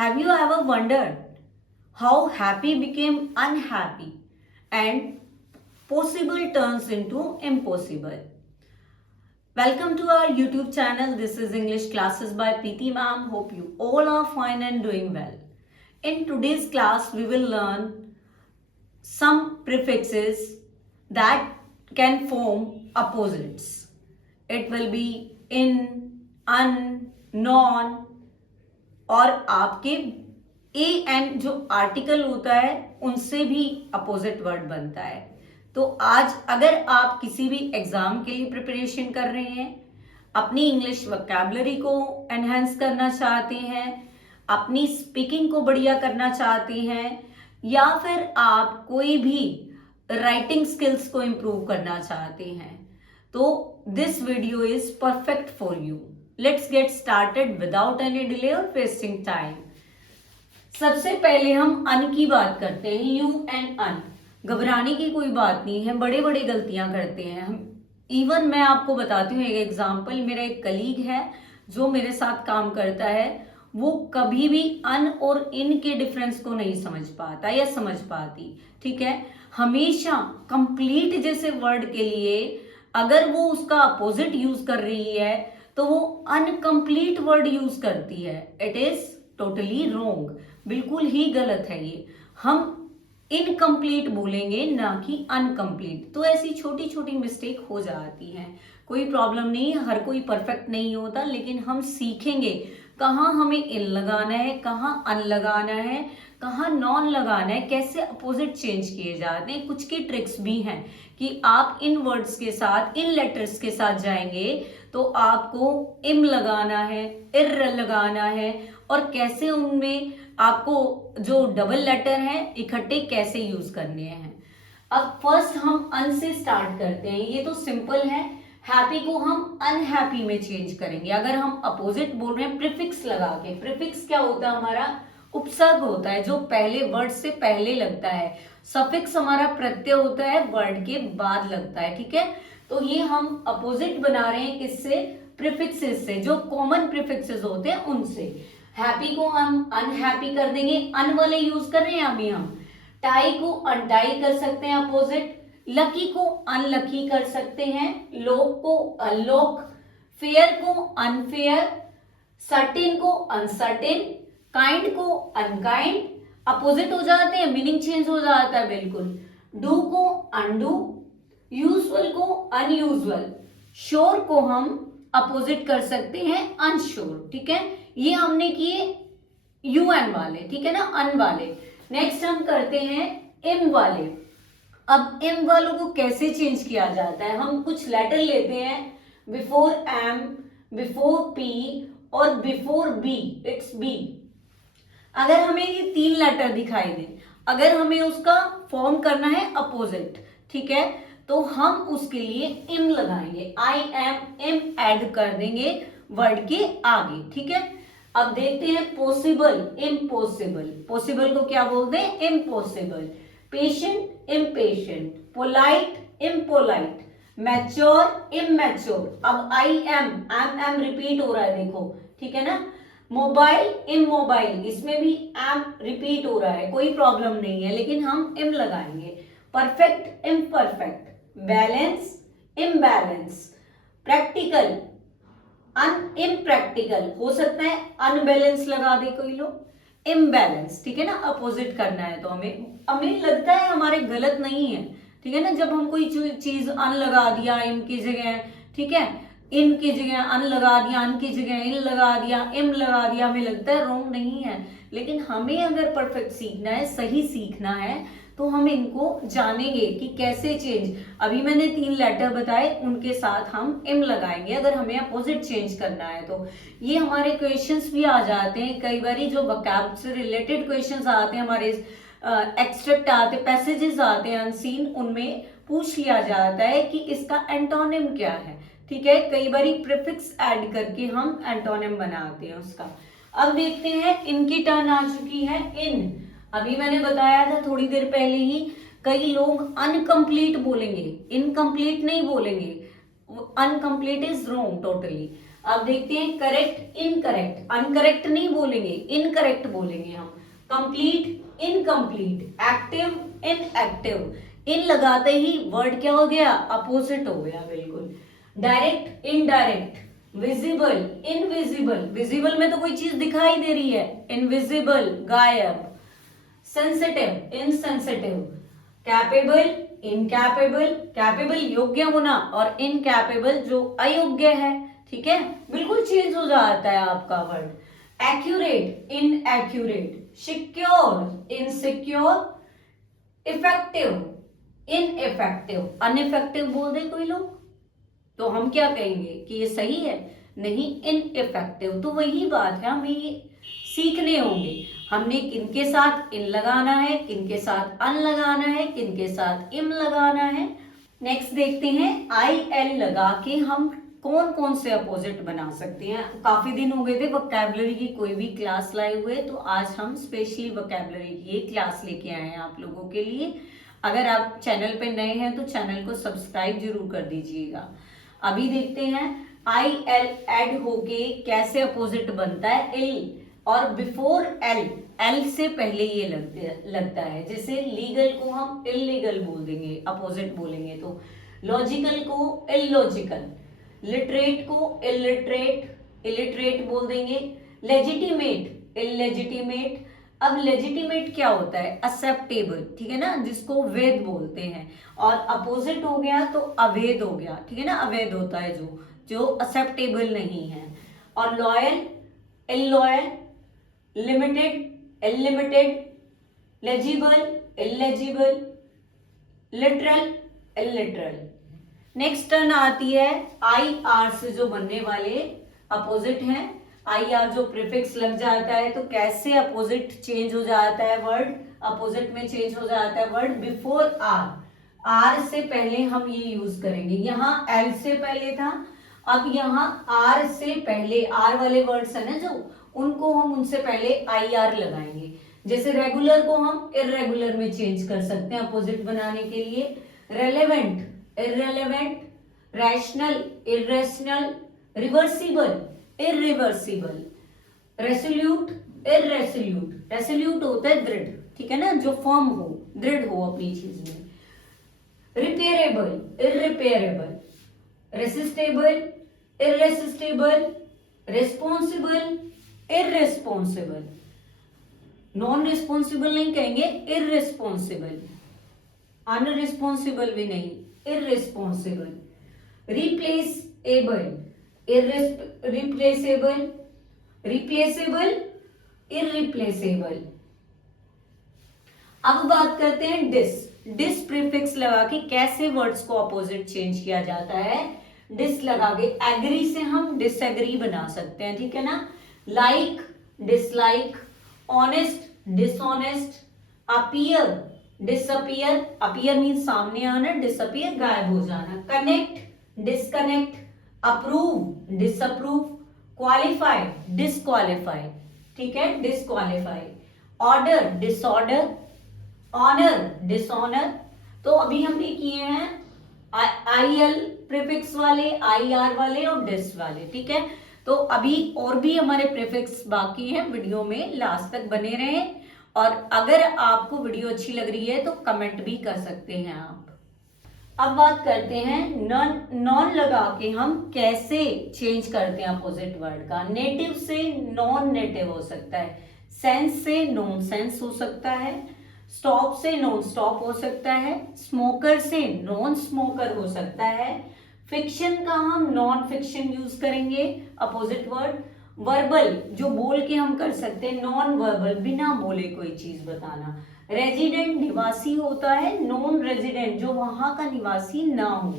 Have you ever wondered how happy became unhappy and possible turns into impossible? Welcome to our YouTube channel. This is English Classes by Preeti Ma'am. Hope you all are fine and doing well. In today's class, we will learn some prefixes that can form opposites. It will be in, un, non और आपके A N जो article होता है उनसे भी opposite word बनता है। तो आज अगर आप किसी भी एग्जाम के लिए प्रिपरेशन कर रहे हैं, अपनी इंग्लिश वोकैबुलरी को एनहेंस करना चाहते हैं, अपनी स्पीकिंग को बढ़िया करना चाहते हैं, या फिर आप कोई भी राइटिंग स्किल्स को इम्प्रूव करना चाहते हैं, तो this video is perfect for you. Let's get started without any delay और वेस्टिंग टाइम। सबसे पहले हम अन की बात करते हैं। यू एंड अन, घबराने की कोई बात नहीं है, बड़े बड़े गलतियां करते हैं हम। इवन मैं आपको बताती हूँ एक एग्जांपल। मेरा एक कलीग है जो मेरे साथ काम करता है, वो कभी भी अन और इन के डिफरेंस को नहीं समझ पाता या समझ पाती। ठीक है, हमेशा कंप्लीट जैसे वर्ड के लिए अगर वो उसका अपोजिट यूज कर रही है तो वो अनकंप्लीट वर्ड यूज करती है। इट इज टोटली रॉन्ग, बिल्कुल ही गलत है ये। हम इनकम्प्लीट बोलेंगे ना कि अनकम्प्लीट। तो ऐसी छोटी छोटी मिस्टेक हो जाती हैं, कोई प्रॉब्लम नहीं है, हर कोई परफेक्ट नहीं होता, लेकिन हम सीखेंगे कहाँ हमें इन लगाना है, कहाँ अन लगाना है, कहाँ नॉन लगाना है, कैसे अपोजिट चेंज किए जाते हैं। कुछ की ट्रिक्स भी हैं कि आप इन वर्ड्स के साथ, इन लेटर्स के साथ जाएंगे तो आपको इम लगाना है, इर लगाना है, और कैसे उनमें आपको जो डबल लेटर हैं इकट्ठे कैसे यूज करने हैं। अब फर्स्ट हम अन से स्टार्ट करते हैं। ये तो सिंपल है, हैप्पी को हम अनहैप्पी में चेंज करेंगे। अगर हम अपोजिट बोल रहे हैं प्रीफिक्स लगा के, प्रीफिक्स क्या होता है? हमारा उपसर्ग होता है जो पहले वर्ड से पहले लगता है। सफिक्स हमारा प्रत्यय होता है, वर्ड के बाद लगता है। ठीक है, तो ये हम अपोजिट बना रहे हैं किससे? प्रीफिक्सेस से, जो कॉमन प्रीफिक्सेस होते हैं उनसे। हैप्पी को हम अनहैप्पी कर देंगे, अन वाले यूज कर रहे हैं अभी हम। टाई को अनटाई कर सकते हैं अपोजिट, लकी को अनलकी कर सकते हैं, लॉक को अनलॉक, फेयर को अनफेयर, सर्टेन को अनसर्टेन, काइंड को अनकाइंड। अपोजिट हो जाते हैं, मीनिंग चेंज हो जाता है बिल्कुल। डू को अनडू, यूजुअल को अनयूजुअल, श्योर को हम अपोजिट कर सकते हैं अनश्योर। ठीक है, ये हमने किए यू एन वाले, ठीक है ना, अन वाले। नेक्स्ट हम करते हैं इम वाले। अब इम वालों को कैसे चेंज किया जाता है? हम कुछ लेटर लेते हैं, बिफोर एम, बिफोर पी और बिफोर बी, इट्स बी। अगर हमें ये तीन लेटर दिखाई दे, अगर हमें उसका फॉर्म करना है अपोजिट, ठीक है, तो हम उसके लिए इम लगाएंगे। आई एम, इम ऐड कर देंगे वर्ड के आगे। ठीक है, अब देखते हैं पॉसिबल, इम्पॉसिबल। पॉसिबल को क्या बोलते हैं? Impossible. Patient, impatient. Polite, impolite. Mature, immature. अब आई एम रिपीट हो रहा है, देखो, ठीक है ना। मोबाइल, इमोबाइल, इसमें भी एम रिपीट हो रहा है, कोई प्रॉब्लम नहीं है, लेकिन हम इम लगाएंगे। Perfect, imperfect. Balance, imbalance. Practical, impractical. हो सकता है अनबैलेंस लगा दे कोई लोग, इम्बैलेंस। ठीक है ना, अपोजिट करना है तो हमें लगता है हमारे गलत नहीं है। ठीक है ना, जब हम कोई चीज अन लगा दिया इम की जगह, ठीक है, इन की जगह अन लगा दिया, अन की जगह इन लगा दिया, इम लगा दिया, हमें लगता है रॉन्ग नहीं है। लेकिन हमें अगर परफेक्ट सीखना है, सही सीखना है, तो हम इनको जानेंगे कि कैसे चेंज। अभी मैंने तीन लेटर बताए, उनके साथ हम इम लगाएंगे अगर हमें अपोजिट चेंज करना है तो। ये हमारे क्वेश्चंस भी आ जाते हैं कई बार, जो वोकैब से रिलेटेड क्वेश्चंस आते हैं, हमारे एक्सट्रैक्ट आते, पैसेजेस आते हैं अनसीन, उनमें पूछ लिया जाता है कि इसका एंटोनिम क्या है। ठीक है, कई बार प्रीफिक्स ऐड करके हम एंटोनिम बनाते हैं उसका। अब देखते हैं इनकी टर्न आ चुकी है। इन, अभी मैंने बताया था थोड़ी देर पहले ही, कई लोग अनकंप्लीट बोलेंगे, इनकम्प्लीट नहीं बोलेंगे। Uncomplete is wrong totally. अब देखते हैं करेक्ट इनकरेक्ट, अनकरेक्ट नहीं बोलेंगे, इनकरेक्ट बोलेंगे हम। कंप्लीट इनकम्प्लीट, एक्टिव इनएक्टिव, इन लगाते ही वर्ड क्या हो गया, अपोजिट हो गया बिल्कुल। Direct indirect, visible invisible, visible में तो कोई चीज दिखाई दे रही है, इनविजिबल गायब। Sensitive insensitive, capable incapable, capable योग्य होना और इनकैपेबल जो अयोग्य है, ठीक है, बिल्कुल चेंज हो जाता है आपका word. Accurate inaccurate, secure insecure, effective ineffective, uneffective बोल दे कोई लोग तो हम क्या कहेंगे कि ये सही है, नहीं, इनइफेक्टिव। तो वही बात है, हमें ये सीखने होंगे, हमने किनके साथ इन लगाना है, किनके साथ अन लगाना है, किनके साथ इम लगाना है। नेक्स्ट देखते हैं आई एल लगा के हम कौन कौन से अपोजिट बना सकते हैं। काफी दिन हो गए थे वोकैबुलरी की कोई भी क्लास लाए हुए, तो आज हम स्पेशली वोकैबुलरी की एक क्लास लेके आए हैं आप लोगों के लिए। अगर आप चैनल पे नए हैं तो चैनल को सब्सक्राइब जरूर कर दीजिएगा। अभी देखते हैं आई एल एड होके कैसे अपोजिट बनता है, इल, और बिफोर एल, एल से पहले ये लगता है। जैसे लीगल को हम इलीगल बोल देंगे, अपोजिट बोलेंगे तो। लॉजिकल को इलॉजिकल, लिटरेट को इलिटरेट, इलिटरेट बोल देंगे। Legitimate illegitimate. अब लेजिटिमेट क्या होता है, एक्सेप्टेबल, ठीक है ना, जिसको वैध बोलते हैं। और अपोजिट हो गया तो अवैध हो गया, ठीक है ना, अवैध होता है जो एक्सेप्टेबल नहीं है। और loyal illoyal, limited illimited, legible illegible, literal illiteral. Next turn आती है आई आर से जो बनने वाले अपोजिट हैं। आई आर जो प्रीफिक्स लग जाता है तो कैसे अपोजिट चेंज हो जाता है वर्ड, अपोजिट में चेंज हो जाता है वर्ड। बिफोर आर, आर से पहले हम ये यूज करेंगे। यहाँ एल से पहले था, अब यहाँ आर से पहले, आर वाले वर्ड्स है ना जो, उनको हम उनसे पहले आई आर लगाएंगे। जैसे रेगुलर को हम इरेगुलर में चेंज कर सकते हैं अपोजिट बनाने के लिए। Relevant irrelevant, rational irrational, reversible irreversible, resolute irresolute, resolute होता है दृढ़, ठीक है ना, जो फर्म हो, दृढ़ हो अपनी चीज में। Repairable irrepairable, resistible irresistible, responsible irresponsible, non responsible नहीं कहेंगे, इररिस्पॉन्सिबल, अनरिस्पॉन्सिबल भी नहीं, irresponsible. Replaceable replaceable, replaceable irreplaceable. अब बात करते हैं डिस, डिस प्रीफिक्स लगा के कैसे वर्ड्स को अपोजिट चेंज किया जाता है। डिस लगा के एग्री से हम डिसएग्री बना सकते हैं, ठीक है ना। Like dislike, honest dishonest, appear disappear, appear mean सामने आना, डिसअपियर गायब हो जाना। Connect disconnect, approve disapprove, qualify disqualify, ठीक है, disqualify. Order disorder, honour dishonour. तो अभी हमने किए हैं आई एल प्रीफिक्स वाले, आई आर वाले और डिस वाले, ठीक है। तो अभी और भी हमारे प्रीफिक्स बाकी हैं, वीडियो में लास्ट तक बने रहें। और अगर आपको वीडियो अच्छी लग रही है तो कमेंट भी कर सकते हैं आप। अब बात करते हैं नॉन लगा के हम कैसे चेंज करते हैं अपोजिट वर्ड का। नेटिव से नॉन नेटिव हो सकता है, सेंस से नॉन सेंस हो सकता है, स्टॉप से नॉन स्टॉप हो सकता है, स्मोकर से नॉन स्मोकर हो सकता है। फिक्शन का हम नॉन फिक्शन यूज करेंगे अपोजिट वर्ड। वर्बल जो बोल के हम कर सकते हैं, नॉन वर्बल बिना बोले कोई चीज बताना। रेजिडेंट निवासी होता है, नॉन रेजिडेंट जो वहां का निवासी ना हो।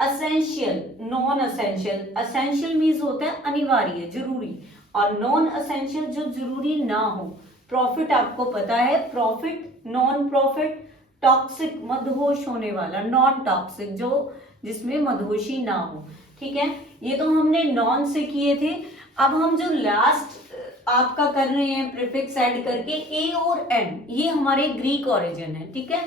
Essential non essential, essential means होता है अनिवार्य जरूरी, और नॉन असेंशियल जो जरूरी ना हो। प्रॉफिट आपको पता है, प्रॉफिट नॉन प्रॉफिट। टॉक्सिक मदहोश होने वाला, नॉन टॉक्सिक जो जिसमें मदहोशी ना हो, ठीक है। ये तो हमने नॉन से किए थे। अब हम जो लास्ट आपका कर रहे हैं प्रीफिक्स ऐड करके ए और एन, ये हमारे ग्रीक ओरिजिन है, ठीक है।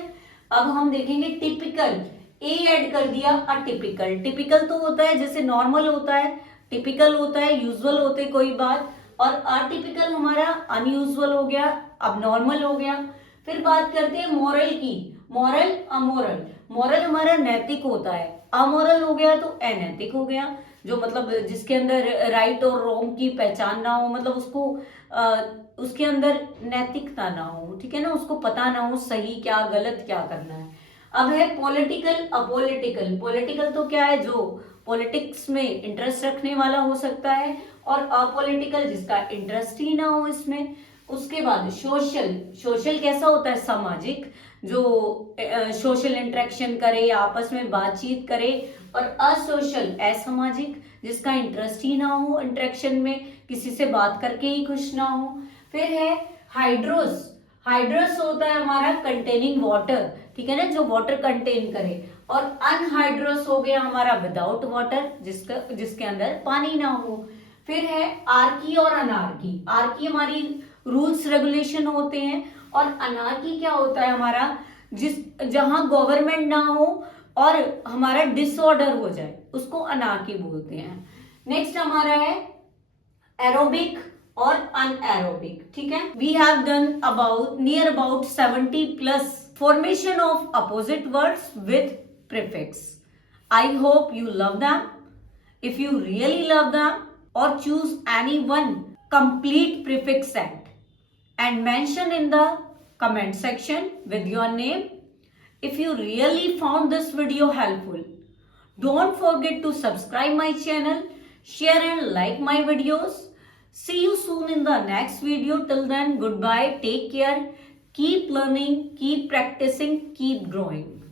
अब हम देखेंगे टिपिकल, ए ऐड कर दिया अटिपिकल। टिपिकल तो होता है जैसे नॉर्मल होता है, टिपिकल होता है, यूजुअल होते कोई बात, और अटिपिकल हमारा अनयूजुअल हो गया, अबनॉर्मल हो गया। फिर बात करते हैं मॉरल की, मॉरल अमोरल। मॉरल हमारा नैतिक होता है, अमोरल हो गया तो अनैतिक हो गया, जो मतलब जिसके अंदर राइट और रॉन्ग की पहचान ना हो, मतलब उसके अंदर नैतिकता ना हो, ठीक है ना, उसको पता ना हो सही क्या गलत क्या करना है। अब है पॉलिटिकल अपॉलिटिकल। पॉलिटिकल तो क्या है, जो पॉलिटिक्स में इंटरेस्ट रखने वाला हो सकता है, और अपॉलिटिकल जिसका इंटरेस्ट ही ना हो इसमें। उसके बाद सोशल। सोशल कैसा होता है, सामाजिक, जो सोशल इंटरेक्शन करे, आपस में बातचीत करे। और असोशल असामाजिक, जिसका इंटरेस्ट ही ना हो इंटरेक्शन में, किसी से बात करके ही खुश ना हो। फिर है हाइड्रोस। हाइड्रोस होता है हमारा कंटेनिंग वाटर, ठीक है ना, जो वाटर कंटेन करे। और अनहाइड्रोस हो गया हमारा विदाउट वाटर, जिसके अंदर पानी ना हो। फिर है आर्की और अनार्की। आर्की हमारी रूल्स रेगुलेशन होते हैं, और अनार्की क्या होता है हमारा, जहां गवर्नमेंट ना हो और हमारा डिसऑर्डर हो जाए, उसको अनार्की बोलते हैं। नेक्स्ट हमारा है एरोबिक और अनएरोबिक, ठीक है। We have done near about 70 plus formation of opposite words with prefix. I hope you love them. If you really love them, or choose any one complete prefix set and mention in the comment section with your name. If you really found this video helpful, don't forget to subscribe my channel, share and like my videos. See you soon in the next video. Till then, goodbye, take care. Keep learning, keep practicing, keep growing.